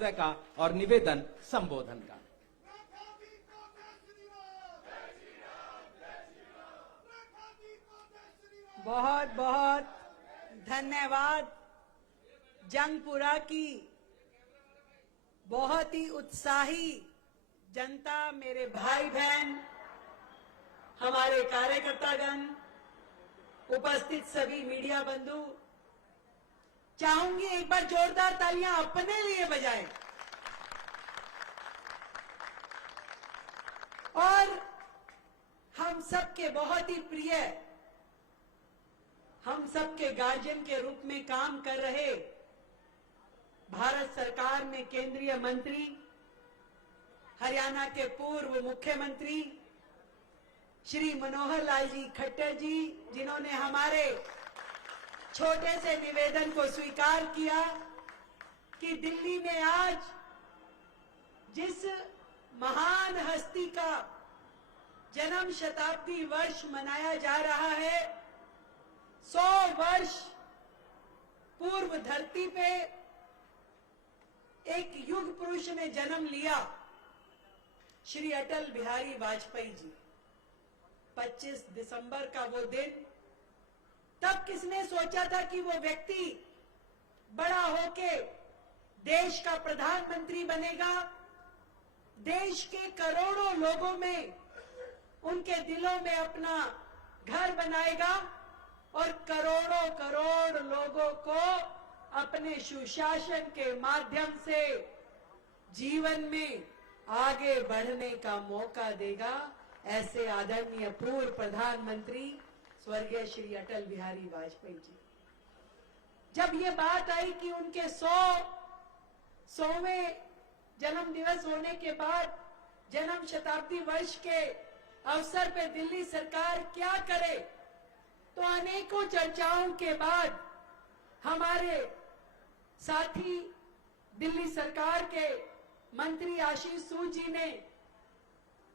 महोदय का और निवेदन संबोधन का। बहुत बहुत धन्यवाद। जंगपुरा की बहुत ही उत्साही जनता, मेरे भाई बहन, हमारे कार्यकर्तागण, उपस्थित सभी मीडिया बंधु, चाहूंगी एक बार जोरदार तालियां अपने लिए बजाएं। और हम सबके बहुत ही प्रिय, हम सबके गार्जियन के रूप में काम कर रहे भारत सरकार में केंद्रीय मंत्री, हरियाणा के पूर्व मुख्यमंत्री श्री मनोहर लाल जी खट्टर जी, जिन्होंने हमारे छोटे से निवेदन को स्वीकार किया कि दिल्ली में आज जिस महान हस्ती का जन्म शताब्दी वर्ष मनाया जा रहा है, 100 वर्ष पूर्व धरती पे एक युग पुरुष ने जन्म लिया, श्री अटल बिहारी वाजपेयी जी। 25 दिसंबर का वो दिन, तब किसने सोचा था कि वो व्यक्ति बड़ा होके देश का प्रधानमंत्री बनेगा, देश के करोड़ों लोगों में, उनके दिलों में अपना घर बनाएगा और करोड़ों करोड़ लोगों को अपने सुशासन के माध्यम से जीवन में आगे बढ़ने का मौका देगा। ऐसे आदरणीय पूर्व प्रधानमंत्री स्वर्गीय श्री अटल बिहारी वाजपेयी जी, जब ये बात आई कि उनके 100वें जन्म दिवस होने के बाद जन्म शताब्दी वर्ष के अवसर पे दिल्ली सरकार क्या करे, तो अनेकों चर्चाओं के बाद हमारे साथी दिल्ली सरकार के मंत्री आशीष सूद जी ने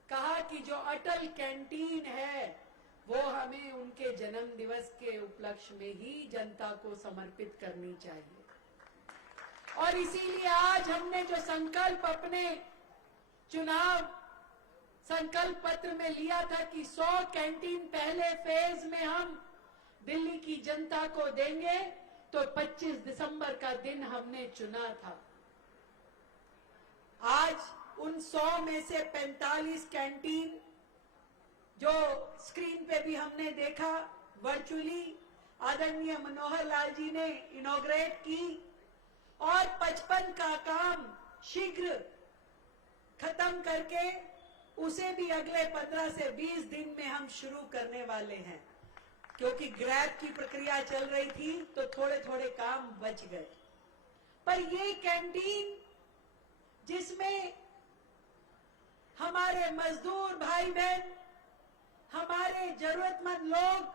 कहा कि जो अटल कैंटीन है वो हमें उनके जन्म दिवस के उपलक्ष्य में ही जनता को समर्पित करनी चाहिए। और इसीलिए आज हमने जो संकल्प अपने चुनाव संकल्प पत्र में लिया था कि 100 कैंटीन पहले फेज में हम दिल्ली की जनता को देंगे, तो 25 दिसंबर का दिन हमने चुना था। आज उन 100 में से 45 कैंटीन जो स्क्रीन पे भी हमने देखा वर्चुअली आदरणीय मनोहर लाल जी ने इनॉग्रेट की, और 55 का काम शीघ्र खत्म करके उसे भी अगले 15 से 20 दिन में हम शुरू करने वाले हैं। क्योंकि ग्रैब की प्रक्रिया चल रही थी तो थोड़े थोड़े काम बच गए। पर ये कैंटीन जिसमें हमारे मजदूर भाई बहन, हमारे जरूरतमंद लोग,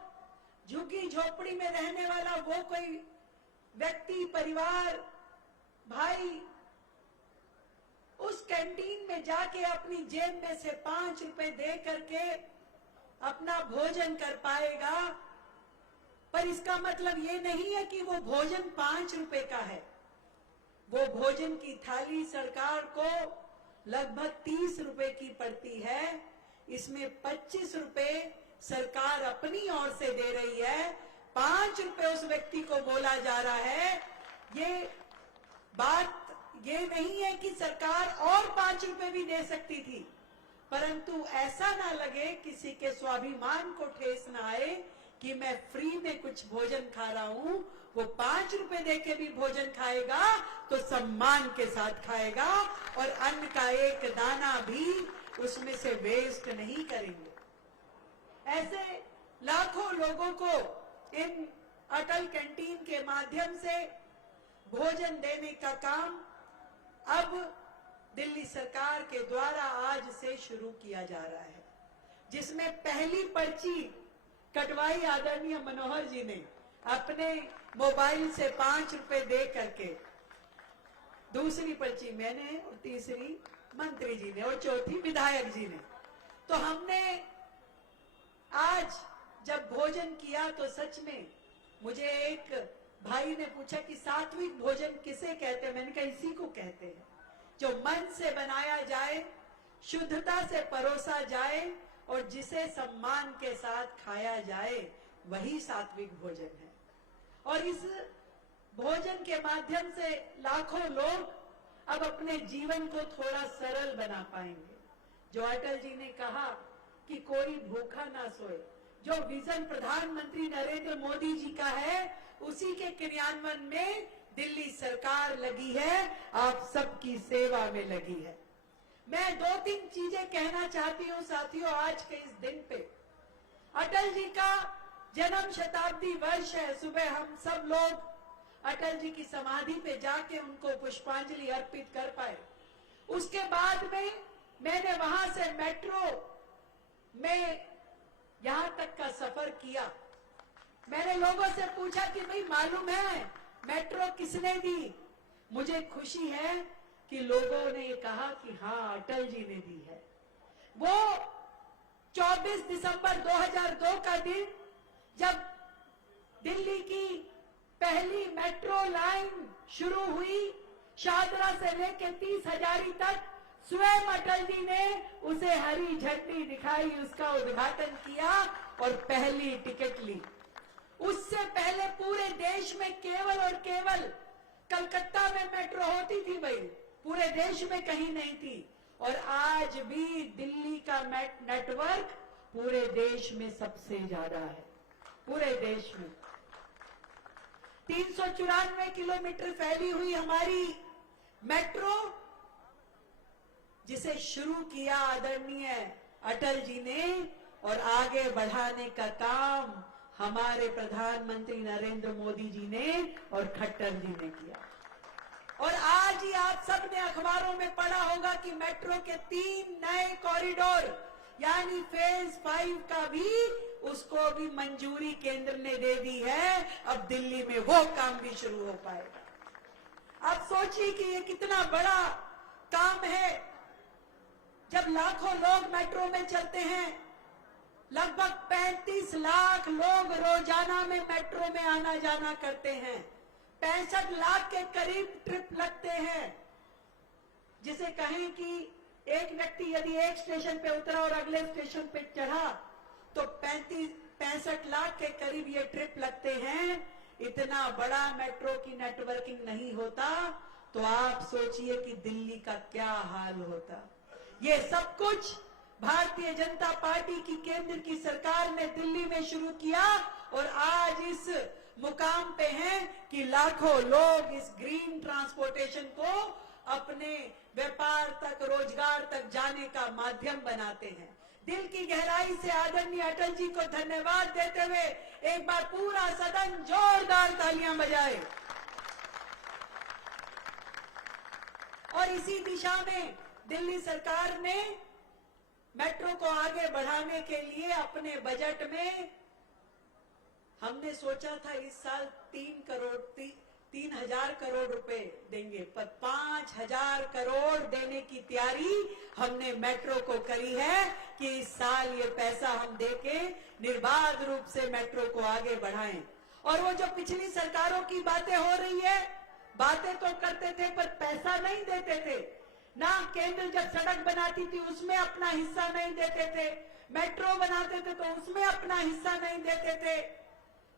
झुग्गी झोपड़ी में रहने वाला वो कोई व्यक्ति, परिवार, भाई उस कैंटीन में जाके अपनी जेब में से 5 रुपए दे करके अपना भोजन कर पाएगा। पर इसका मतलब ये नहीं है कि वो भोजन 5 रुपए का है। वो भोजन की थाली सरकार को लगभग 30 रुपए की पड़ती है। इसमें 25 रुपए सरकार अपनी ओर से दे रही है, 5 रुपए उस व्यक्ति को बोला जा रहा है। ये बात ये नहीं है कि सरकार और 5 रुपए भी दे सकती थी, परंतु ऐसा ना लगे, किसी के स्वाभिमान को ठेस ना आए कि मैं फ्री में कुछ भोजन खा रहा हूं। वो 5 रुपए देके भी भोजन खाएगा तो सम्मान के साथ खाएगा और अन्न का एक दाना भी उसमें से वेस्ट नहीं करेंगे। ऐसे लाखों लोगों को इन अटल कैंटीन के माध्यम से भोजन देने का काम अब दिल्ली सरकार के द्वारा आज से शुरू किया जा रहा है, जिसमें पहली पर्ची कटवाई आदरणीय मनोहर जी ने अपने मोबाइल से 5 रुपए दे करके, दूसरी पर्ची मैंने और तीसरी मंत्री जी ने और चौथी विधायक जी ने। तो हमने आज जब भोजन किया तो सच में मुझे एक भाई ने पूछा कि सात्विक भोजन किसे कहते हैं, मैंने कहा इसी को कहते हैं। जो मन से बनाया जाए, शुद्धता से परोसा जाए और जिसे सम्मान के साथ खाया जाए, वही सात्विक भोजन है। और इस भोजन के माध्यम से लाखों लोग अब अपने जीवन को थोड़ा सरल बना पाएंगे। जो अटल जी ने कहा कि कोई भूखा ना सोए, जो विजन प्रधानमंत्री नरेंद्र मोदी जी का है, उसी के क्रियान्वयन में दिल्ली सरकार लगी है, आप सबकी सेवा में लगी है। मैं 2-3 चीजें कहना चाहती हूं साथियों आज के इस दिन पे। अटल जी का जन्म शताब्दी वर्ष है। सुबह हम सब लोग अटल जी की समाधि पे जाके उनको पुष्पांजलि अर्पित कर पाए। उसके बाद में मैंने वहां से मेट्रो में यहां तक का सफर किया। मैंने लोगों से पूछा कि भाई मालूम है मेट्रो किसने दी? मुझे खुशी है कि लोगों ने कहा कि हाँ अटल जी ने दी है। वो 24 दिसंबर 2002 का दिन जब दिल्ली की पहली मेट्रो लाइन शुरू हुई, शाहदरा से लेकर 30 हजारी तक, स्वयं अटल जी ने उसे हरी झंडी दिखाई, उसका उद्घाटन किया और पहली टिकट ली। उससे पहले पूरे देश में केवल और केवल कलकत्ता में मेट्रो होती थी भाई, पूरे देश में कहीं नहीं थी। और आज भी दिल्ली का नेटवर्क पूरे देश में सबसे ज्यादा है, पूरे देश में। 394 किलोमीटर फैली हुई हमारी मेट्रो, जिसे शुरू किया आदरणीय अटल जी ने और आगे बढ़ाने का काम हमारे प्रधानमंत्री नरेंद्र मोदी जी ने और खट्टर जी ने किया। और आज ही आप सब ने अखबारों में पढ़ा होगा कि मेट्रो के 3 नए कॉरिडोर यानी फेज 5 का भी उसको भी मंजूरी केंद्र ने दे दी है। अब दिल्ली में वो काम भी शुरू हो पाएगा। आप सोचिए कि ये कितना बड़ा काम है। जब लाखों लोग मेट्रो में चलते हैं, लगभग 35 लाख लोग रोजाना में मेट्रो में आना जाना करते हैं। 65 लाख के करीब ट्रिप लगते हैं। जिसे कहें कि एक व्यक्ति यदि एक स्टेशन पे उतरा और अगले स्टेशन पे चढ़ा तो 65 लाख के करीब ये ट्रिप लगते हैं। इतना बड़ा मेट्रो की नेटवर्किंग नहीं होता तो आप सोचिए कि दिल्ली का क्या हाल होता। ये सब कुछ भारतीय जनता पार्टी की केंद्र की सरकार ने दिल्ली में शुरू किया और आज इस मुकाम पे हैं कि लाखों लोग इस ग्रीन ट्रांसपोर्टेशन को अपने व्यापार तक, रोजगार तक जाने का माध्यम बनाते हैं। दिल की गहराई से आदरणीय अटल जी को धन्यवाद देते हुए एक बार पूरा सदन जोरदार तालियां बजाए। और इसी दिशा में दिल्ली सरकार ने मेट्रो को आगे बढ़ाने के लिए अपने बजट में हमने सोचा था इस साल 3,000 करोड़ रुपए देंगे, पर 5,000 करोड़ देने की तैयारी हमने मेट्रो को करी है कि इस साल ये पैसा हम देके निर्बाध रूप से मेट्रो को आगे बढ़ाएं। और वो जो पिछली सरकारों की बातें हो रही है, बातें तो करते थे पर पैसा नहीं देते थे ना। केंद्र जब सड़क बनाती थी उसमें अपना हिस्सा नहीं देते थे, मेट्रो बनाते थे तो उसमें अपना हिस्सा नहीं देते थे।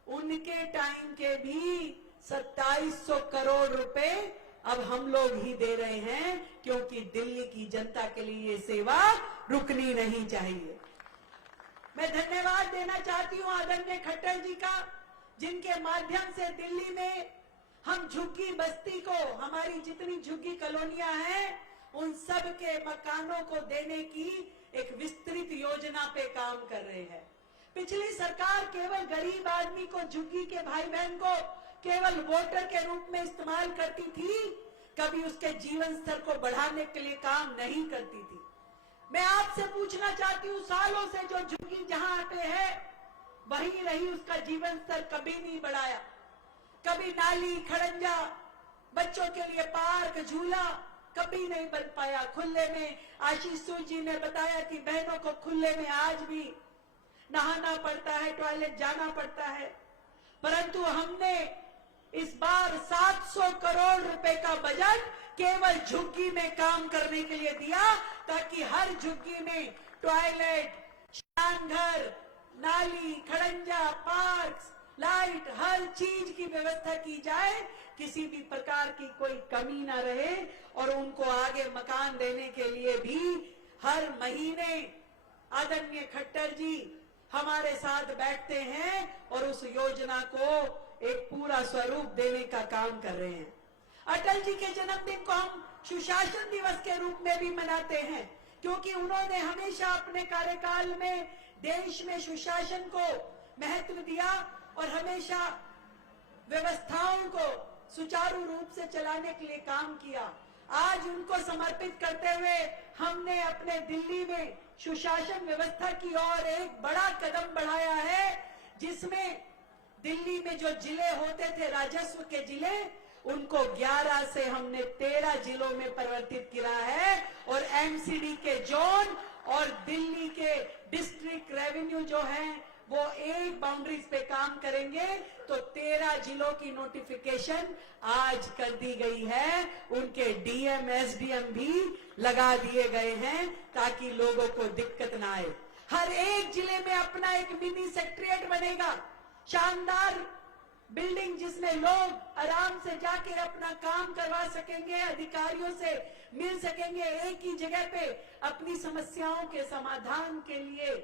उनके टाइम के भी 2700 करोड़ रुपए अब हम लोग ही दे रहे हैं, क्योंकि दिल्ली की जनता के लिए ये सेवा रुकनी नहीं चाहिए। मैं धन्यवाद देना चाहती हूं आदरणीय खट्टर जी का, जिनके माध्यम से दिल्ली में हम झुग्गी बस्ती को, हमारी जितनी झुग्गी कॉलोनियां हैं, उन सब के मकानों को देने की एक विस्तृत योजना पे काम कर रहे हैं। पिछली सरकार केवल गरीब आदमी को, झुग्गी के भाई बहन को केवल वोटर के रूप में इस्तेमाल करती थी, कभी उसके जीवन स्तर को बढ़ाने के लिए काम नहीं करती थी। मैं आपसे पूछना चाहती हूँ, सालों से जो झुग्गी जहां पे है वही रही, उसका जीवन स्तर कभी नहीं बढ़ाया। कभी नाली, खड़ंजा, बच्चों के लिए पार्क, झूला कभी नहीं बन पाया। खुले में आशीष सूद जी ने बताया कि बहनों को खुले में आज भी नहाना पड़ता है, टॉयलेट जाना पड़ता है। परंतु हमने इस बार 700 करोड़ रुपए का बजट केवल झुग्गी में काम करने के लिए दिया, ताकि हर झुग्गी में टॉयलेट, स्नानघर, नाली, खड़ंजा, पार्क्स, लाइट, हर चीज की व्यवस्था की जाए, किसी भी प्रकार की कोई कमी ना रहे। और उनको आगे मकान देने के लिए भी हर महीने आदरणीय खट्टर जी हमारे साथ बैठते हैं और उस योजना को एक पूरा स्वरूप देने का काम कर रहे हैं। अटल जी के जन्मदिन को हम सुशासन दिवस के रूप में भी मनाते हैं, क्योंकि उन्होंने हमेशा अपने कार्यकाल में देश में सुशासन को महत्व दिया और हमेशा व्यवस्थाओं को सुचारू रूप से चलाने के लिए काम किया। आज उनको समर्पित करते हुए हमने अपने दिल्ली में सुशासन व्यवस्था की ओर एक बड़ा कदम बढ़ाया है, जिसमें दिल्ली में जो जिले होते थे राजस्व के जिले, उनको 11 से हमने 13 जिलों में परिवर्तित किया है। और एमसीडी के जोन और दिल्ली के डिस्ट्रिक्ट रेवेन्यू जो हैं वो एक बाउंड्रीज पे काम करेंगे। तो 13 जिलों की नोटिफिकेशन आज कर दी गई है, उनके डीएम एसडीएम भी लगा दिए गए हैं, ताकि लोगों को दिक्कत ना आए। हर एक जिले में अपना एक मिनी सेक्रेटरिएट बनेगा, शानदार बिल्डिंग, जिसमें लोग आराम से जाकर अपना काम करवा सकेंगे, अधिकारियों से मिल सकेंगे, एक ही जगह पे अपनी समस्याओं के समाधान के लिए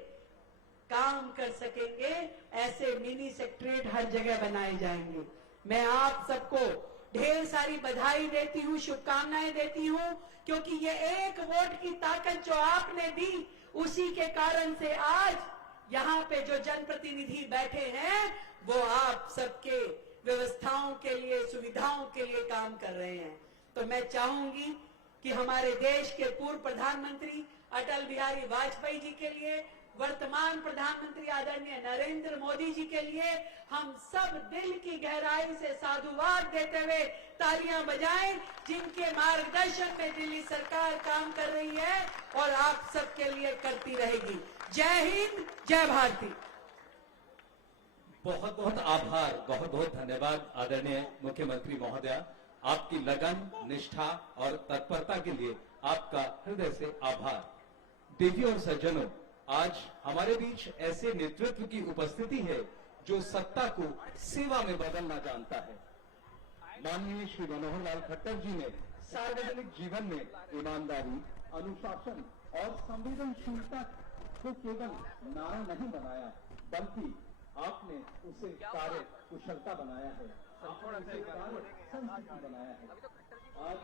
काम कर सकेंगे। ऐसे मिनी सेक्रेटरिएट हर जगह बनाए जाएंगे। मैं आप सबको ढेर सारी बधाई देती हूँ, शुभकामनाएं देती हूँ, क्योंकि ये एक वोट की ताकत जो आपने दी, उसी के कारण से आज यहाँ पे जो जनप्रतिनिधि बैठे हैं वो आप सबके व्यवस्थाओं के लिए, सुविधाओं के लिए काम कर रहे हैं। तो मैं चाहूंगी कि हमारे देश के पूर्व प्रधानमंत्री अटल बिहारी वाजपेयी जी के लिए, वर्तमान प्रधानमंत्री आदरणीय नरेंद्र मोदी जी के लिए हम सब दिल की गहराई से साधुवाद देते हुए तालियां बजाएं, जिनके मार्गदर्शन में दिल्ली सरकार काम कर रही है और आप सबके लिए करती रहेगी। जय हिंद, जय भारती। बहुत बहुत आभार, बहुत बहुत धन्यवाद आदरणीय मुख्यमंत्री महोदया। आपकी लगन, निष्ठा और तत्परता के लिए आपका हृदय से आभार। देवियों और सज्जनों, आज हमारे बीच ऐसे नेतृत्व की उपस्थिति है जो सत्ता को सेवा में बदलना जानता है। माननीय श्री मनोहर लाल खट्टर जी ने सार्वजनिक जीवन में ईमानदारी, अनुशासन और संवेदनशीलता को केवल नारा नहीं बनाया, बल्कि आपने उसे कार्य कुशलता बनाया है, उसे कार्य संस्कृति बनाया है। आज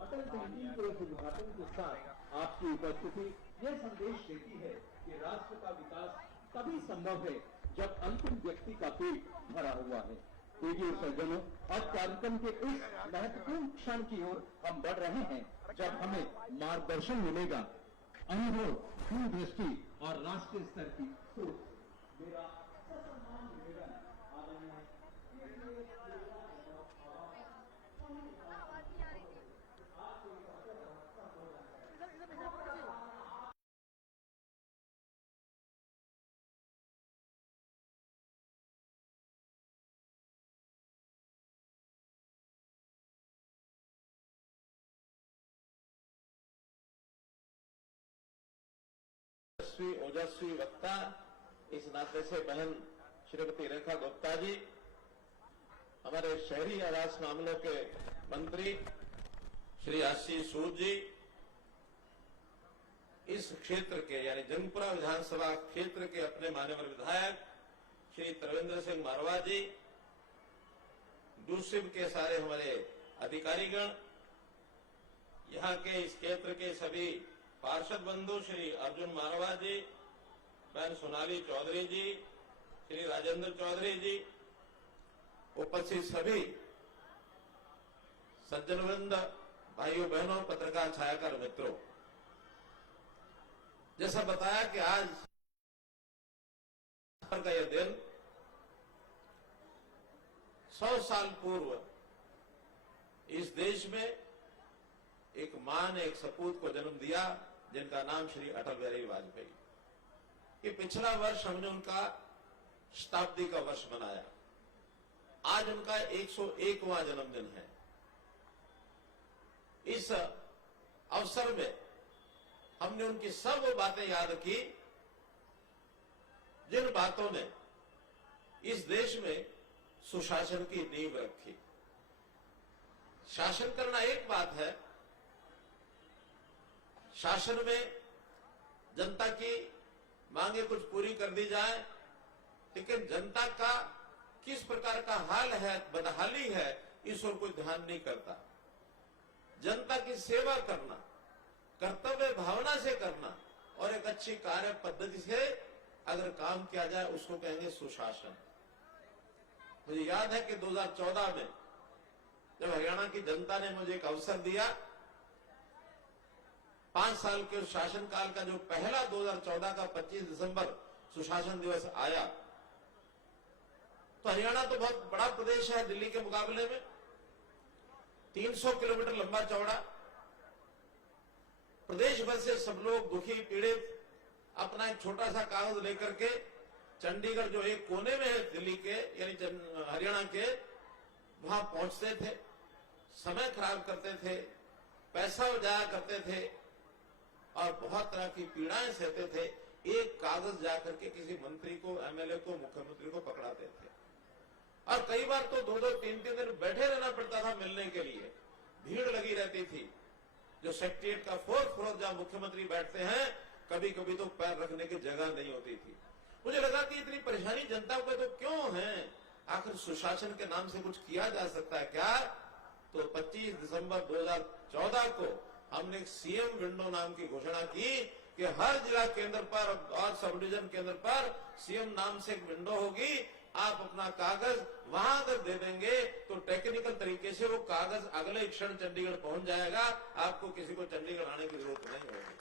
अटल टनल के उद्घाटन के साथ आपकी उपस्थिति यह संदेश देती है कि राष्ट्र का विकास तभी संभव है जब अंतिम व्यक्ति का पेट भरा हुआ है। देवी और सज्जनों, अब कार्यक्रम के इस महत्वपूर्ण क्षण की ओर हम बढ़ रहे हैं, जब हमें मार्गदर्शन मिलेगा, अनुभव, दूरदृष्टि और राष्ट्रीय स्तर की सोच। मेरा ससम्मान निवेदन आदरणीय ओजस्वी वक्ता, इस नाते से बहन श्रीमती रेखा गुप्ता जी, हमारे शहरी आवास मामलों के मंत्री श्री आशीष सूद जी, इस क्षेत्र के यानी जंगपुरा विधानसभा क्षेत्र के अपने मान्यवर विधायक श्री त्रिवेंद्र सिंह मारवा जी, दूसिब के सारे हमारे अधिकारीगण, यहाँ के इस क्षेत्र के सभी पार्षद बंधु श्री अर्जुन मारवा जी, बहन सोनाली चौधरी जी, श्री राजेंद्र चौधरी जी, उपस्थित सभी सज्जन वृंद, भाइयों बहनों, पत्रकार छायाकार मित्रों, जैसा बताया कि आज का यह दिन 100 साल पूर्व इस देश में एक मां ने एक सपूत को जन्म दिया, जिनका नाम श्री अटल बिहारी वाजपेयी। ये पिछला वर्ष हमने उनका शताब्दी का वर्ष मनाया। आज उनका 101वां जन्मदिन है। इस अवसर में हमने उनकी सब वो बातें याद की जिन बातों ने इस देश में सुशासन की नींव रखी। शासन करना एक बात है, शासन में जनता की मांगे कुछ पूरी कर दी जाए, लेकिन जनता का किस प्रकार का हाल है, बदहाली है, इस ओर कोई ध्यान नहीं करता। जनता की सेवा करना, कर्तव्य भावना से करना और एक अच्छी कार्य पद्धति से अगर काम किया जाए उसको कहेंगे सुशासन। मुझे याद है कि 2014 में जब हरियाणा की जनता ने मुझे एक अवसर दिया, 5 साल के शासनकाल का जो पहला 2014 का 25 दिसंबर सुशासन दिवस आया, तो हरियाणा तो बहुत बड़ा प्रदेश है दिल्ली के मुकाबले में, 300 किलोमीटर लंबा चौड़ा। प्रदेश भर से सब लोग दुखी पीड़ित अपना एक छोटा सा कागज लेकर के चंडीगढ़ जो एक कोने में है दिल्ली के यानी हरियाणा के, वहां पहुंचते थे, समय खराब करते थे, पैसा जाया करते थे और बहुत तरह की पीड़ाएं सहते थे। एक कागज जाकर के किसी मंत्री को, एमएलए को, मुख्यमंत्री को पकड़ाते थे और कई बार तो 2-2, 3-3 दिन बैठे रहना पड़ता था मिलने के लिए। भीड़ लगी रहती थी। जो सेक्रेटरिएट का 4th फ्लोर जहां मुख्यमंत्री बैठते हैं, कभी कभी तो पैर रखने की जगह नहीं होती थी। मुझे लगा कि इतनी परेशानी जनता को तो क्यों है, आखिर सुशासन के नाम से कुछ किया जा सकता है क्या? तो 25 दिसंबर 2014 को हमने एक सीएम विंडो नाम की घोषणा की कि हर जिला केंद्र पर और सब डिवीजन केंद्र पर सीएम नाम से एक विंडो होगी। आप अपना कागज वहां अगर दे देंगे तो टेक्निकल तरीके से वो कागज अगले क्षण चंडीगढ़ पहुंच जाएगा, आपको किसी को चंडीगढ़ आने की जरूरत नहीं होगी।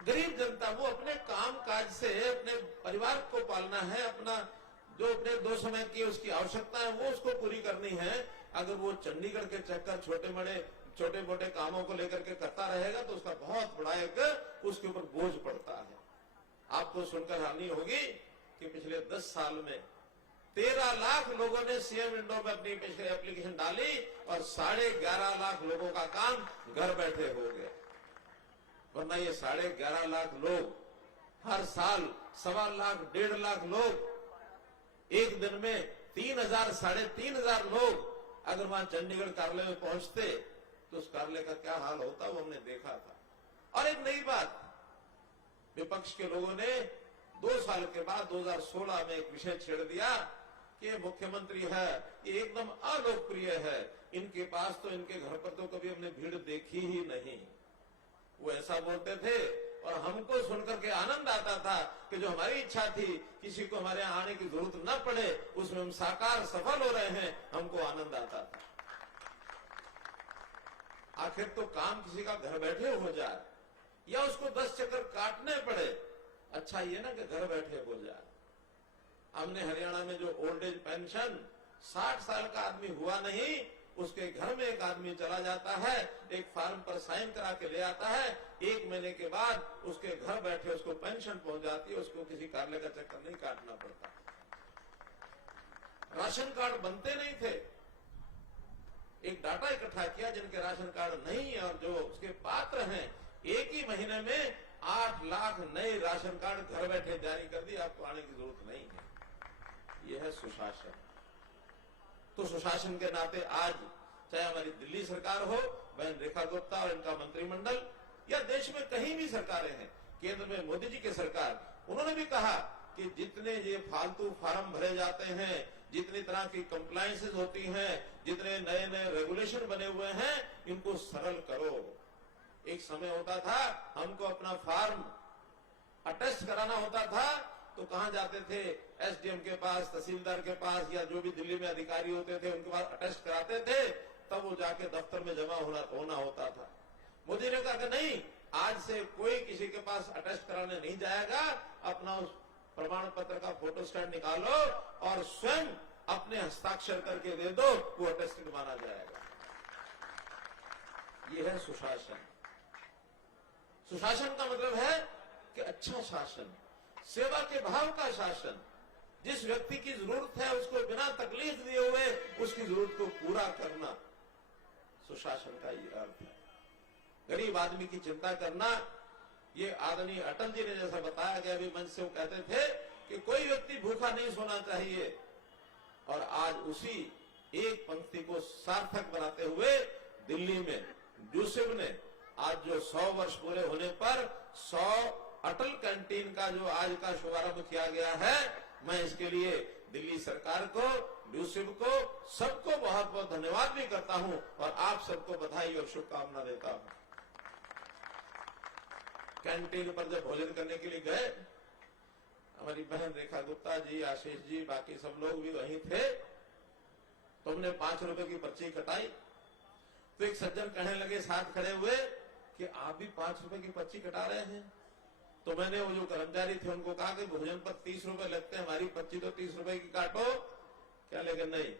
गरीब जनता वो अपने काम काज से अपने परिवार को पालना है, अपना जो अपने 2 समय की उसकी आवश्यकता है वो उसको पूरी करनी है। अगर वो चंडीगढ़ के चक्कर छोटे मोटे कामों को लेकर के करता रहेगा तो उसका बहुत बड़ा एक उसके ऊपर बोझ पड़ता है। आपको सुनकर हैरानी होगी कि पिछले 10 साल में 13 लाख लोगों ने सीएम विंडो में अपनी एप्लीकेशन डाली और 11.5 लाख लोगों का काम घर बैठे हो गया। वरना ये 11.5 लाख लोग हर साल 1.25 लाख 1.5 लाख लोग, एक दिन में 3,000 साढ़े 3,000 लोग अगर वहां चंडीगढ़ कार्यालय में पहुंचते तो उस कार्यालय का क्या हाल होता वो हमने देखा था। और एक नई बात, विपक्ष के लोगों ने 2 साल के बाद 2016 में एक विषय छेड़ दिया कि ये मुख्यमंत्री है, ये एकदम अलोकप्रिय है, इनके पास तो इनके घर पर तो कभी हमने भीड़ देखी ही नहीं। वो ऐसा बोलते थे और हमको सुनकर के आनंद आता था कि जो हमारी इच्छा थी किसी को हमारे यहाँ आने की जरूरत न पड़े, उसमें हम साकार सफल हो रहे हैं, हमको आनंद आता था। आखिर तो काम किसी का घर बैठे हो जाए या उसको 10 चक्कर काटने पड़े, अच्छा ये ना कि घर बैठे हो जाए। हमने हरियाणा में जो ओल्ड एज पेंशन 60 साल का आदमी हुआ नहीं, उसके घर में एक आदमी चला जाता है, एक फॉर्म पर साइन करा के ले आता है, 1 महीने के बाद उसके घर बैठे उसको पेंशन पहुंच जाती है, उसको किसी कार्यालय का चक्कर नहीं काटना पड़ता। राशन कार्ड बनते नहीं थे, एक डाटा इकट्ठा किया जिनके राशन कार्ड नहीं है और जो उसके पात्र हैं, एक ही महीने में 8 लाख नए राशन कार्ड घर बैठे जारी कर दिए, आपको आने की जरूरत नहीं है। यह है सुशासन। तो सुशासन के नाते आज चाहे हमारी दिल्ली सरकार हो, बहन रेखा गुप्ता और इनका मंत्रिमंडल, या देश में कहीं भी सरकारें हैं, केंद्र में मोदी जी की सरकार, उन्होंने भी कहा कि जितने ये फालतू फार्म भरे जाते हैं, जितनी तरह की कंप्लायंसेस होती हैं, जितने नए नए रेगुलेशन बने हुए हैं, इनको सरल करो। एक समय होता था हमको अपना फार्म अटेस्ट कराना होता था तो कहां जाते थे? एसडीएम के पास, तहसीलदार के पास, या जो भी दिल्ली में अधिकारी होते थे उनके पास अटेस्ट कराते थे, तब वो जाके दफ्तर में जमा होना होता था। मोदी ने कहा कि नहीं, आज से कोई किसी के पास अटेस्ट कराने नहीं जाएगा, अपना उस प्रमाण पत्र का फोटो स्टैट निकालो और स्वयं अपने हस्ताक्षर करके दे दो, वो अटेस्टेड माना जाएगा। ये है सुशासन। सुशासन का मतलब है कि अच्छा शासन, सेवा के भाव का शासन, जिस व्यक्ति की जरूरत है उसको बिना तकलीफ दिए हुए उसकी जरूरत को पूरा करना, सुशासन का ये अर्थ है। गरीब आदमी की चिंता करना, ये आदरणीय अटल जी ने जैसा बताया गया अभी मंच से, वो कहते थे कि कोई व्यक्ति भूखा नहीं सोना चाहिए, और आज उसी एक पंक्ति को सार्थक बनाते हुए दिल्ली में यूसुफ ने आज जो 100 वर्ष पूरे होने पर 100 अटल कैंटीन का जो आज का शुभारंभ किया गया है, मैं इसके लिए दिल्ली सरकार को, यूसुफ को, सबको बहुत बहुत धन्यवाद भी करता हूं और आप सबको बधाई और शुभकामना देता हूं। कैंटीन पर जब भोजन करने के लिए गए, हमारी बहन रेखा गुप्ता जी, आशीष जी, बाकी सब लोग भी वहीं थे, तो हमने 5 रुपए की पर्ची कटाई। तो एक सज्जन कहने लगे साथ खड़े हुए कि आप भी 5 रुपए की पर्ची कटा रहे हैं। तो मैंने वो जो कर्मचारी थे उनको कहा कि भोजन पर 30 रुपए लगते हैं, हमारी पर्ची तो 30 रुपए की काटो। क्या लेकिन नहीं,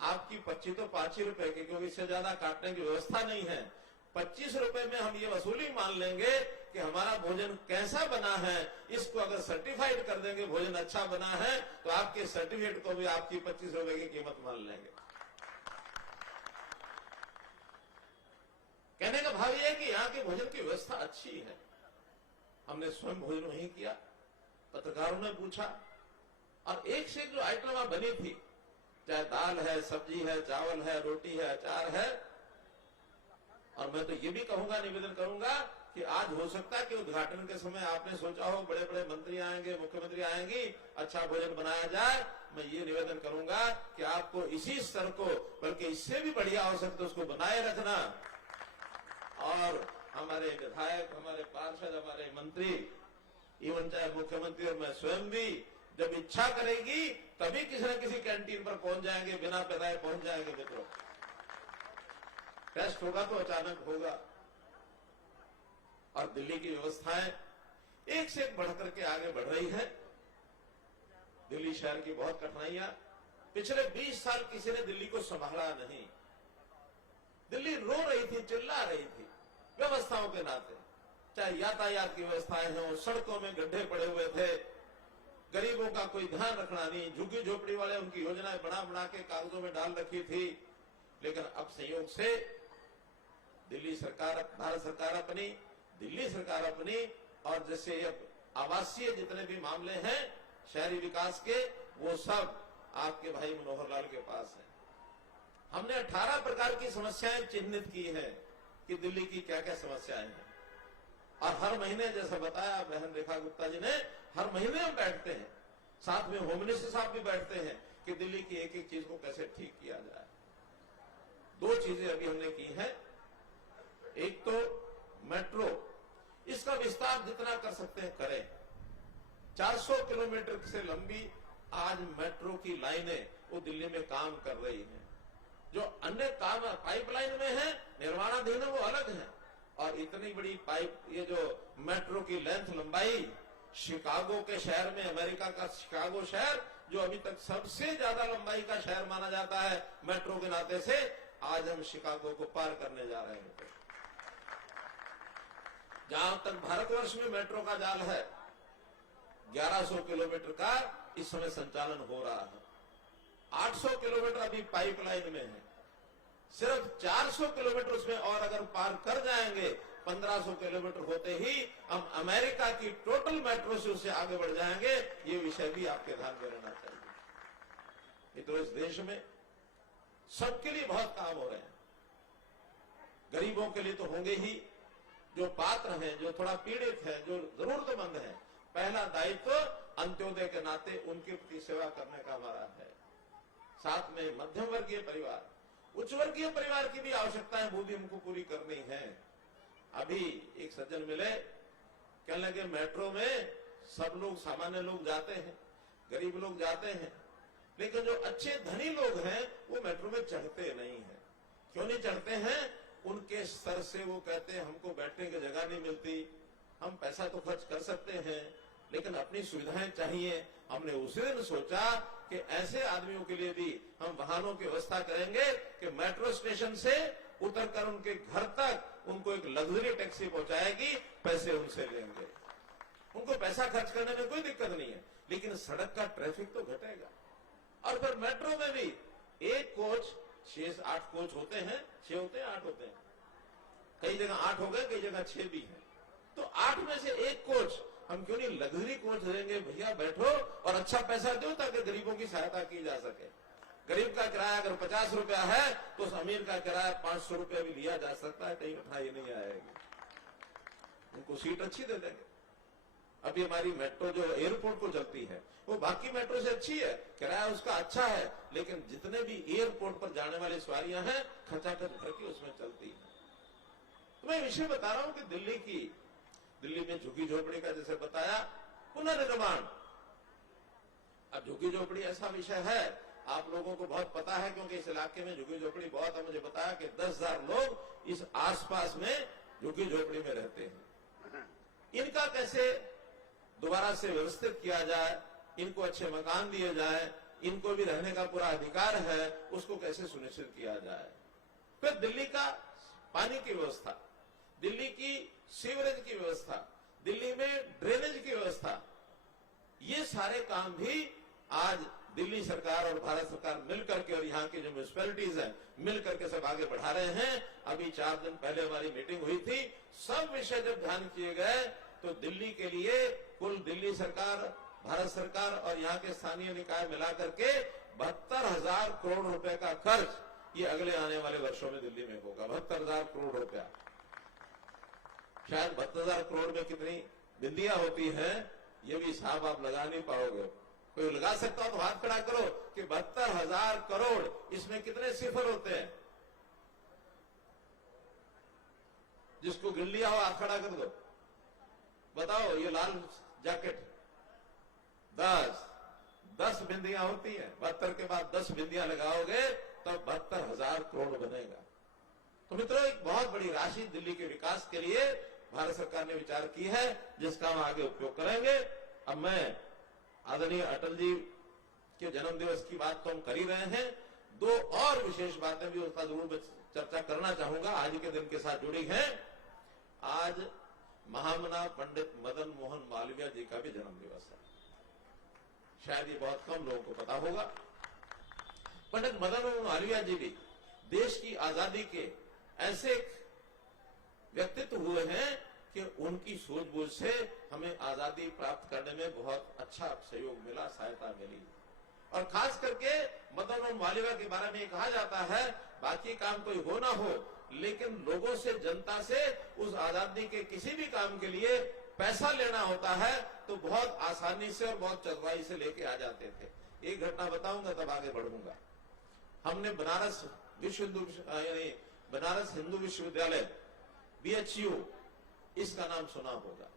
आपकी पर्ची तो 5 ही रुपए की, क्योंकि इससे ज्यादा काटने की व्यवस्था नहीं है। 25 रुपए में हम ये वसूली मान लेंगे कि हमारा भोजन कैसा बना है, इसको अगर सर्टिफाइड कर देंगे भोजन अच्छा बना है, तो आपके सर्टिफिकेट को भी आपकी 25 रुपए की कीमत मान लेंगे। कहने का भाव यह है कि यहाँ की भोजन की व्यवस्था अच्छी है। हमने स्वयं भोजन वहीं किया, पत्रकारों ने पूछा, और एक से एक जो आइटम वहां बनी थी, चाहे दाल है, सब्जी है, चावल है, रोटी है, अचार है। और मैं तो ये भी कहूंगा, निवेदन करूंगा कि आज हो सकता है कि उद्घाटन के समय आपने सोचा हो बड़े बड़े मंत्री आएंगे, मुख्यमंत्री आएंगी, अच्छा भोजन बनाया जाए। मैं ये निवेदन करूंगा कि आपको इसी स्तर को, बल्कि इससे भी बढ़िया हो सकता है, उसको बनाए रखना। और हमारे विधायक, हमारे पार्षद, हमारे मंत्री, इवन चाहे मुख्यमंत्री और मैं स्वयं भी, जब इच्छा करेगी तभी किसी न किसी कैंटीन पर पहुंच जाएंगे, बिना पैदाए पहुंच जाएंगे। मित्रों, टेस्ट होगा तो अचानक होगा। और दिल्ली की व्यवस्थाएं एक से एक बढ़कर के आगे बढ़ रही है। दिल्ली शहर की बहुत कठिनाइयां, पिछले 20 साल किसी ने दिल्ली को संभाला नहीं। दिल्ली रो रही थी, चिल्ला रही थी व्यवस्थाओं के नाते, चाहे यातायात की व्यवस्थाएं हों, सड़कों में गड्ढे पड़े हुए थे, गरीबों का कोई ध्यान रखना नहीं, झुग्गी झोपड़ी वाले उनकी योजनाएं बना बना के कागजों में डाल रखी थी। लेकिन अब संयोग से दिल्ली सरकार, भारत सरकार अपनी, दिल्ली सरकार अपनी, और जैसे अब आवासीय जितने भी मामले हैं शहरी विकास के, वो सब आपके भाई मनोहर लाल के पास है। हमने 18 प्रकार की समस्याएं चिन्हित की है कि दिल्ली की क्या क्या समस्याएं हैं, और हर महीने, जैसा बताया बहन रेखा गुप्ता जी ने, हर महीने हम बैठते हैं, साथ में होम मिनिस्टर साहब भी बैठते हैं कि दिल्ली की एक एक चीज को कैसे ठीक किया जाए। 2 चीजें अभी हमने की हैं। एक तो मेट्रो, इसका विस्तार जितना कर सकते हैं करें। 400 किलोमीटर से लंबी आज मेट्रो की लाइनें वो दिल्ली में काम कर रही हैं। जो अन्य काम पाइपलाइन में है, निर्माणाधीन है, वो अलग है। और इतनी बड़ी पाइप, ये जो मेट्रो की लेंथ लंबाई, शिकागो के शहर में, अमेरिका का शिकागो शहर जो अभी तक सबसे ज्यादा लंबाई का शहर माना जाता है मेट्रो के नाते से, आज हम शिकागो को पार करने जा रहे हैं। जहां तक भारतवर्ष में मेट्रो का जाल है, 1100 किलोमीटर का इस समय संचालन हो रहा है। 800 किलोमीटर अभी पाइपलाइन में है। सिर्फ 400 किलोमीटर उसमें और अगर पार कर जाएंगे, 1500 किलोमीटर होते ही हम अमेरिका की टोटल मेट्रो से उससे आगे बढ़ जाएंगे। ये विषय भी आपके ध्यान में रहना चाहिए। ये तो इस देश में सबके लिए बहुत काम हो रहे हैं। गरीबों के लिए तो होंगे ही, जो पात्र हैं, जो थोड़ा पीड़ित है, जो जरूरतमंद है, पहला दायित्व अंत्योदय के नाते उनके प्रति सेवा करने का हमारा है। साथ में मध्यम वर्गीय परिवार, उच्च वर्गीय परिवार की भी आवश्यकताएं वो भी हमको पूरी करनी है। अभी एक सज्जन मिले, कहने लगे मेट्रो में सब लोग, सामान्य लोग जाते हैं, गरीब लोग जाते हैं, लेकिन जो अच्छे धनी लोग हैं वो मेट्रो में चढ़ते नहीं है। क्यों नहीं चढ़ते हैं? उनके स्तर से वो कहते हैं हमको बैठने की जगह नहीं मिलती, हम पैसा तो खर्च कर सकते हैं लेकिन अपनी सुविधाएं चाहिए। हमने उसी दिन सोचा कि ऐसे आदमियों के लिए भी हम वाहनों की व्यवस्था करेंगे कि मेट्रो स्टेशन से उतरकर उनके घर तक उनको एक लग्जरी टैक्सी पहुंचाएगी, पैसे उनसे लेंगे। उनको पैसा खर्च करने में कोई दिक्कत नहीं है, लेकिन सड़क का ट्रैफिक तो घटेगा। और फिर मेट्रो में भी एक कोच 6 से 8 कोच होते हैं, 6 होते हैं 8 होते हैं, कई जगह 8 हो गए, कई जगह 6 भी है। तो 8 में से एक कोच हम क्यों नहीं लग्जरी कोच देंगे, भैया बैठो और अच्छा पैसा दो ताकि गरीबों की सहायता की जा सके। गरीब का किराया अगर 50 रुपया है तो उस अमीर का किराया 500 रुपया भी लिया जा सकता है, कहीं कठिनाई नहीं आएगी, उनको सीट अच्छी दे देंगे। अभी हमारी मेट्रो जो एयरपोर्ट को चलती है वो बाकी मेट्रो से अच्छी है, किराया उसका अच्छा है, लेकिन जितने भी एयरपोर्ट पर जाने वाली सवारियां हैं खचाखच भर की उसमें चलती है। तो मैं विषय बता रहा हूं कि दिल्ली में झुग्गी झोपड़ी का जैसे बताया पुनर्निर्माण। अब झुग्गी झोपड़ी ऐसा विषय है आप लोगों को बहुत पता है, क्योंकि इस इलाके में झुग्गी झोपड़ी बहुत है। मुझे बताया कि 10,000 लोग इस आसपास में झुग्गी झोपड़ी में रहते हैं। इनका कैसे दोबारा से व्यवस्थित किया जाए, इनको अच्छे मकान दिए जाए, इनको भी रहने का पूरा अधिकार है, उसको कैसे सुनिश्चित किया जाए। फिर दिल्ली का पानी की व्यवस्था, दिल्ली की सीवरेज की व्यवस्था, दिल्ली में ड्रेनेज की व्यवस्था, ये सारे काम भी आज दिल्ली सरकार और भारत सरकार मिलकर के और यहाँ की जो म्यूनिसिपैलिटीज हैं मिलकर के सब आगे बढ़ा रहे हैं। अभी 4 दिन पहले हमारी मीटिंग हुई थी, सब विषय जब ध्यान किए गए तो दिल्ली के लिए कुल दिल्ली सरकार, भारत सरकार और यहाँ के स्थानीय निकाय मिलाकर के 72,000 करोड़ रुपए का खर्च ये अगले आने वाले वर्षों में दिल्ली में होगा। 72,000 करोड़ रुपया, शायद 72,000 करोड़ में कितनी बिंदियां होती हैं ये भी हिसाब आप लगा नहीं पाओगे। कोई लगा सकता हो तो हाथ खड़ा करो कि 72,000 करोड़ इसमें कितने सिफर होते हैं। जिसको गिन लिया हो हाथ खड़ा कर दो, बताओ। ये लाल जैकेट 10 बिंदियां होती है, 72 के बाद 10 बिंदियां लगाओगे तब 72,000 करोड़ बनेगा। तो मित्रों, एक बहुत बड़ी राशि दिल्ली के विकास के लिए भारत सरकार ने विचार की है, जिसका हम आगे उपयोग करेंगे। अब मैं आदरणीय अटल जी के जन्म दिवस की बात तो हम कर ही रहे हैं, 2 और विशेष बातें भी उसका जरूर चर्चा करना चाहूंगा, आज के दिन के साथ जुड़ी हैं। आज महामना पंडित मदन मोहन मालवीय जी का भी जन्म दिवस है। शायद ये बहुत कम लोगों को पता होगा। पंडित मदन मोहन मालवीय जी भी देश की आजादी के ऐसे व्यक्तित्व हुए हैं कि उनकी सूझबूझ से हमें आजादी प्राप्त करने में बहुत अच्छा सहयोग मिला, सहायता मिली। और खास करके मदन मोहन मालवीय के बारे में कहा जाता है, बाकी काम कोई हो ना हो लेकिन लोगों से, जनता से उस आजादी के किसी भी काम के लिए पैसा लेना होता है तो बहुत आसानी से और बहुत चतुराई से लेके आ जाते थे। एक घटना बताऊंगा तब आगे बढ़ूंगा। हमने बनारस हिंदू विश्वविद्यालय BHU, इसका नाम सुना होगा।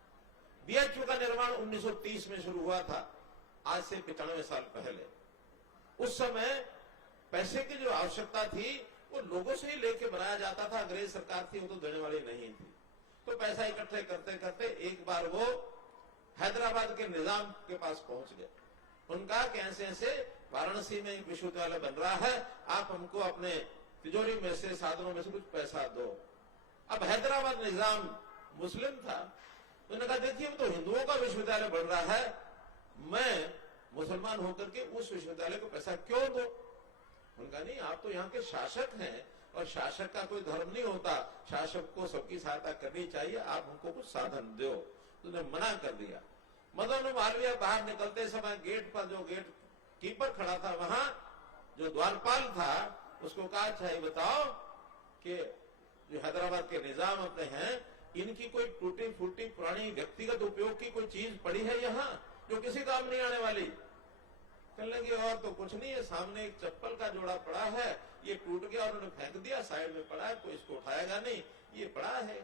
BHU का निर्माण 1930 में शुरू हुआ था, आज से 95 साल पहले। उस समय पैसे की जो आवश्यकता थी वो लोगों से ही लेके बनाया जाता था, अंग्रेज सरकार थी वो तो देने वाली नहीं थी। तो पैसा इकट्ठे करते करते एक बार वो हैदराबाद के निजाम के पास पहुंच गए। उनका कि ऐसे ऐसे वाराणसी में एक विश्वविद्यालय बन रहा है, आप हमको अपने तिजोरी में से, साधनों में से कुछ पैसा दो। अब हैदराबाद निजाम मुस्लिम था, उन्होंने कहा देखिए तो हिंदुओं का विश्वविद्यालय बन रहा है, मैं मुसलमान होकर के उस विश्वविद्यालय को पैसा क्यों दो। उनका नहीं, आप तो यहाँ के शासक हैं और शासक का कोई धर्म नहीं होता, शासक को सबकी सहायता करनी चाहिए, आप हमको कुछ साधन दो। तो उन्होंने मना कर दिया। मदन मालवीय बाहर निकलते समय गेट पर जो गेट कीपर खड़ा था, वहां जो द्वारपाल था उसको कहा, अच्छा ये बताओ कि जो हैदराबाद के निजाम अपने हैं इनकी कोई टूटी फूटी पुरानी व्यक्तिगत उपयोग की कोई चीज पड़ी है यहाँ जो किसी काम नहीं आने वाली। कहने लगे और तो कुछ नहीं है, सामने एक चप्पल का जोड़ा पड़ा है, ये टूट गया और उन्होंने फेंक दिया, साइड में पड़ा है, कोई इसको उठाएगा नहीं, ये पड़ा है।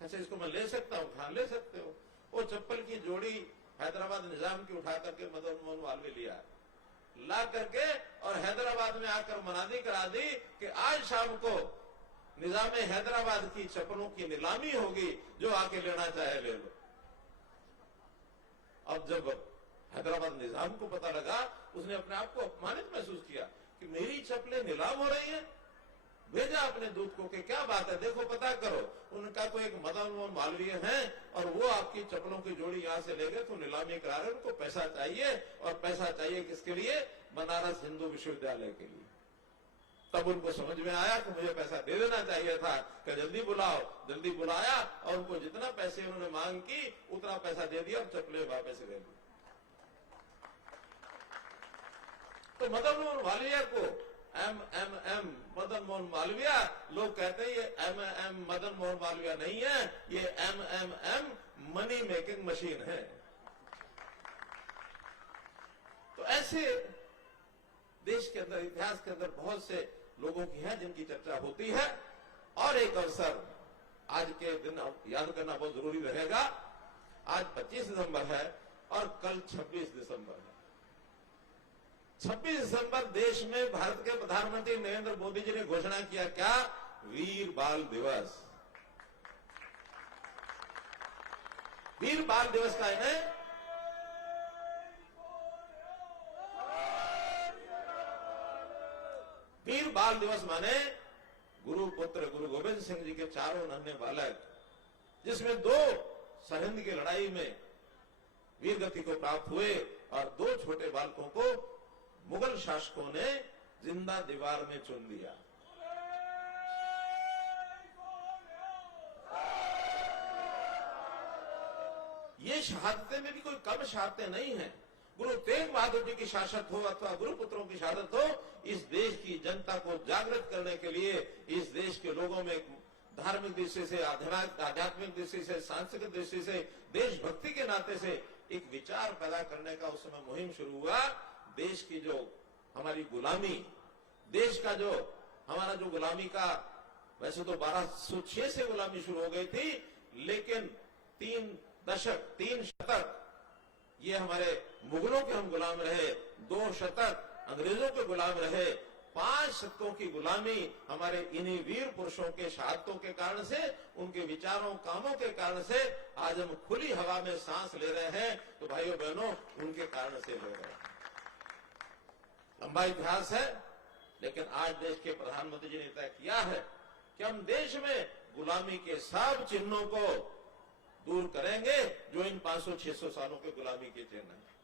अच्छा इसको मैं ले सकता हूँ? हाँ ले सकते हो। वो चप्पल की जोड़ी हैदराबाद निजाम की उठा करके मदन मोहन मालवीय लिया, ला करके और हैदराबाद में आकर मनादी करा दी कि आज शाम को निजाम हैदराबाद की चप्पलों की नीलामी होगी, जो आके लेना चाहे ले लो। अब जब हैदराबाद निजाम को पता लगा, उसने अपने आप को अपमानित महसूस किया कि मेरी चप्पलें नीलाम हो रही हैं। भेजा अपने दूत को कि क्या बात है, देखो पता करो। उनका तो एक मदन मोहन मालवीय हैं और वो आपकी चप्पलों की जोड़ी यहां से ले गए तो नीलामी करा रहे, उनको पैसा चाहिए। और पैसा चाहिए किसके लिए? बनारस हिंदू विश्वविद्यालय के लिए। तब उनको समझ में आया कि मुझे पैसा दे देना चाहिए था, कि जल्दी बुलाओ। जल्दी बुलाया और उनको जितना पैसे उन्होंने मांग की उतना पैसा दे दिया और चप्पलें वापस ले ली। तो मदन मोहन मालवीय को एम मदन मोहन मालवीय, लोग कहते हैं ये एम मदन मोहन मालवीय नहीं है, ये एम मनी मेकिंग मशीन है। तो ऐसे देश के अंदर, इतिहास के अंदर बहुत से लोगों की है जिनकी चर्चा होती है। और एक अवसर आज के दिन याद करना बहुत जरूरी रहेगा। आज 25 दिसंबर है और कल 26 दिसंबर है। 26 दिसंबर देश में भारत के प्रधानमंत्री नरेंद्र मोदी जी ने घोषणा किया, क्या? वीर बाल दिवस। वीर बाल दिवस का इन्हें वीर बाल दिवस माने गुरु पुत्र गुरु गोविंद सिंह जी के चारों नन्हे बालक, जिसमें 2 सरहिंद की लड़ाई में वीर गति को प्राप्त हुए और 2 छोटे बालकों को मुगल शासकों ने जिंदा दीवार में चुन दिया। ये शहादतें में भी कोई कम शहादतें नहीं हैं। गुरु तेग बहादुर जी की शहादत हो अथवा गुरु पुत्रों की शहादत हो, इस देश की जनता को जागृत करने के लिए, इस देश के लोगों में धार्मिक दृष्टि से, आध्यात्मिक दृष्टि से, सांस्कृतिक दृष्टि से, देशभक्ति के नाते से एक विचार पैदा करने का उस समय मुहिम शुरू हुआ। देश की जो हमारी गुलामी, देश का जो हमारा जो गुलामी का, वैसे तो 1206 से गुलामी शुरू हो गई थी, लेकिन 3 दशक 3 शतक ये हमारे मुगलों के हम गुलाम रहे, 2 शतक अंग्रेजों के गुलाम रहे, 5 शतकों की गुलामी हमारे इन्हीं वीर पुरुषों के शहादतों के कारण से, उनके विचारों कामों के कारण से आज हम खुली हवा में सांस ले रहे हैं। तो भाइयों बहनों, उनके कारण से ले रहे हैं। लंबा इतिहास है, लेकिन आज देश के प्रधानमंत्री जी ने तय किया है कि हम देश में गुलामी के सब चिन्हों को दूर करेंगे जो इन 500-600 सालों के गुलामी के चिन्ह हैं।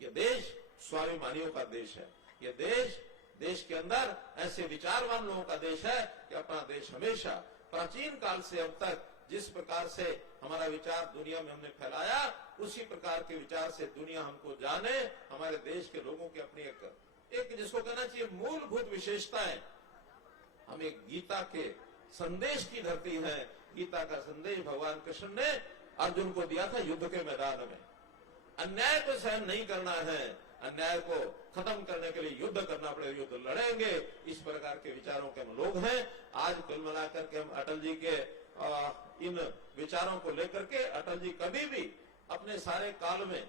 ये देश स्वाभिमानियों का देश है। ये देश के अंदर ऐसे विचारवान लोगों का देश है कि अपना देश हमेशा प्राचीन काल से अब तक जिस प्रकार से हमारा विचार दुनिया में हमने फैलाया, उसी प्रकार के विचार से दुनिया हमको जाने। हमारे देश के लोगों की अपनी एक जिसको कहना चाहिए मूलभूत विशेषताएं। हम एक गीता के संदेश की धरती है। गीता का संदेश भगवान कृष्ण ने अर्जुन को दिया था युद्ध के मैदान में। अन्याय को सहन नहीं करना है, अन्याय को खत्म करने के लिए युद्ध करना पड़ेगा, युद्ध लड़ेंगे। इस प्रकार के विचारों के हम लोग हैं। आज कुल मिलाकर के हम अटल जी के इन विचारों को लेकर के अटल जी कभी भी अपने सारे काल में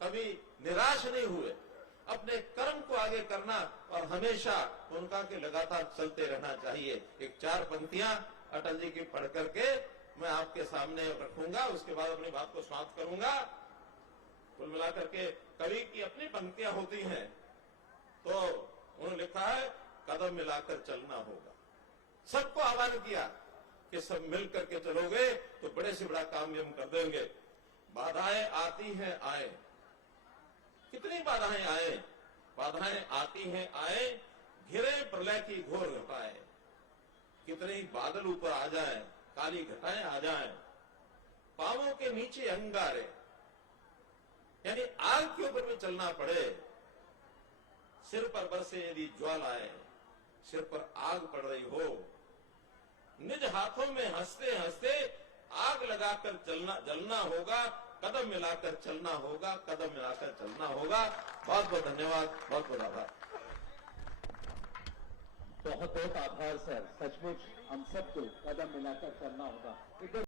कभी निराश नहीं हुए। अपने कर्म को आगे करना और हमेशा उनका के लगातार चलते रहना चाहिए। एक 4 पंक्तियां अटल जी की पढ़ करके मैं आपके सामने रखूंगा, उसके बाद अपनी बात को समाप्त करूंगा। कुल मिलाकर के कवि की अपनी पंक्तियां होती हैं, तो उन्होंने लिखा है कदम मिलाकर चलना होगा। सबको आह्वान किया कि सब मिल करके चलोगे तो बड़े से बड़ा काम भी हम कर देंगे। बाधाएं आती हैं आए, कितनी बाधाएं आए, बाधाएं आती हैं आए, घिरे प्रलय की घोर घटाए। कितने बादल ऊपर आ जाए, काली घटाएं आ जाएं, पांवों के नीचे अंगारे, यानी आग के ऊपर भी चलना पड़े। सिर पर बरसे यदि ज्वालाएं, सिर पर आग पड़ रही हो, निज हाथों में हंसते हंसते आग लगाकर जलना होगा। कदम मिलाकर चलना होगा, कदम मिलाकर चलना होगा। बहुत बहुत धन्यवाद, बहुत बहुत आभार। बहुत बहुत आभार सर। सचमुच हम सबको कदम मिलाकर चलना होगा।